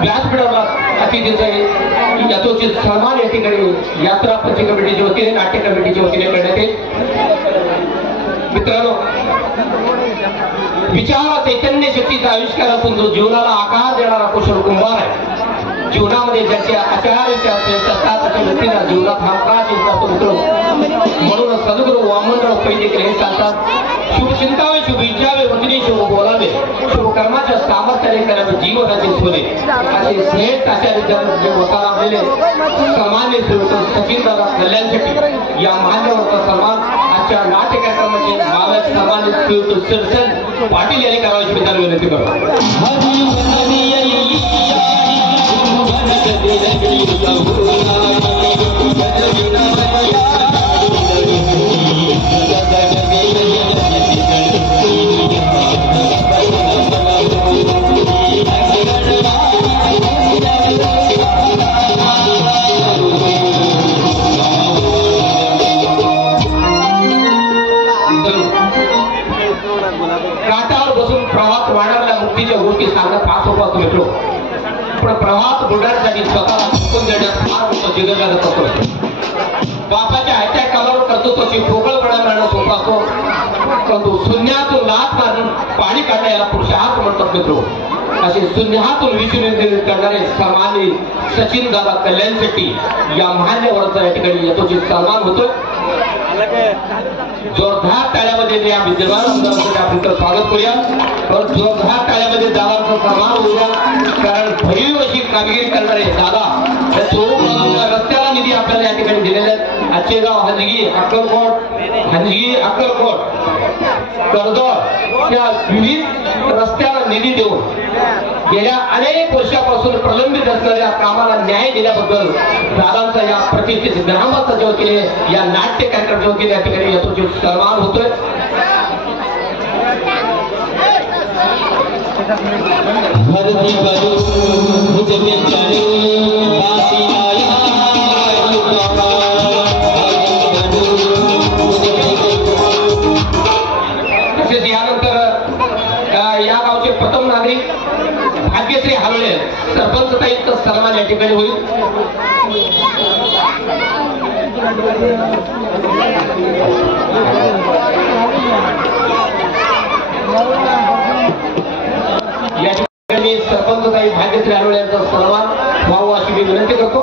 व्यासपीठाला अतिथीचं यथोचित सन्मान या ठिकाणी यात्रा पंच कमिटीच्या वतीने नाट्य कमिटीच्या वतीने करण्यात येईल. मित्रांनो, विचार चैतन्य शक्तीचा आविष्कार असून जो जीवनाला आकार देणारा कुशल कुंभार आहे. जीवनामध्ये ज्याचे आचार विचार अशा व्यक्तीला जीवनात हमखास यशाचा मित्र म्हणून सद्गुरू वामनराव पैठणकर हे सांगतात, शुभ चिंतावे, शुभ इच्छावे, वचने शुभ बोलावे, शुभ कर्माच्या सामर्थ्याने करावे जीवनाचे सोने. असे श्रेष्ठ आचार्य जे वकार आलेले सामान्य सेवक सचिनदादा कल्याणसाठी या मान्यवरचा सन्मान आजच्या नाट्य कार्यक्रमाचे मालक सामान्य सेवक सरसन पाटील यांनी करावी मित्रांनो विनंती करतो. काठावर बसून प्रवाहात वाढवल्या मुक्तीच्या गोष्टी सांगत पाहतो मित्र, पण प्रवाहात बुडण्यासाठी स्वतःला झुकून देण्यास फार मोठं जिगरला करतो. बापाच्या हत्या कालावर कर्तृत्वाची पोकळपणा मिळणं सोपं असतो, परंतु शून्यातून लाट मारून पाणी काढणं याला पुरुषार्थ म्हणतात मित्र. असे शून्यातून विश्वनिर्मिती करणारे सामान्य सचिनदादा कल्याणसाठी या मान्यवरांचा या ठिकाणी यथोचित सन्मान होतोय. जोरदार टाळ्यामध्ये या विद्यमान आमदारांसाठी आपण स्वागत करूया. पण जोरदार टाळ्यामध्ये दादांचा सन्मान होऊया, कारण भरीव अशी कामगिरी करणारे दादा रस्त्याला निधी आपल्याला या ठिकाणी दिलेले आहेत. आचेगाव, हंजगी, अक्कलकोट, कर्जत या विविध रस्त्याला निधी देऊन गेल्या अनेक वर्षापासून प्रलंबित असणाऱ्या कामाला न्याय दिल्याबद्दल दादांचा या प्रतिष्ठित ग्रामस्थाच्या वतीने या नाट्य कार्यक्रमाच्या वतीने या ठिकाणी यथोचित सन्मान होतोय. तसेच यानंतर या गावचे प्रथम नागरिक भाग्यश्री हारोळे सरपंचताईचा सन्मान या ठिकाणी होईल. या ठिकाणी सरपंचताई भाग्यश्री हारोळे यांचा सन्मान व्हावा अशी मी विनंती करतो.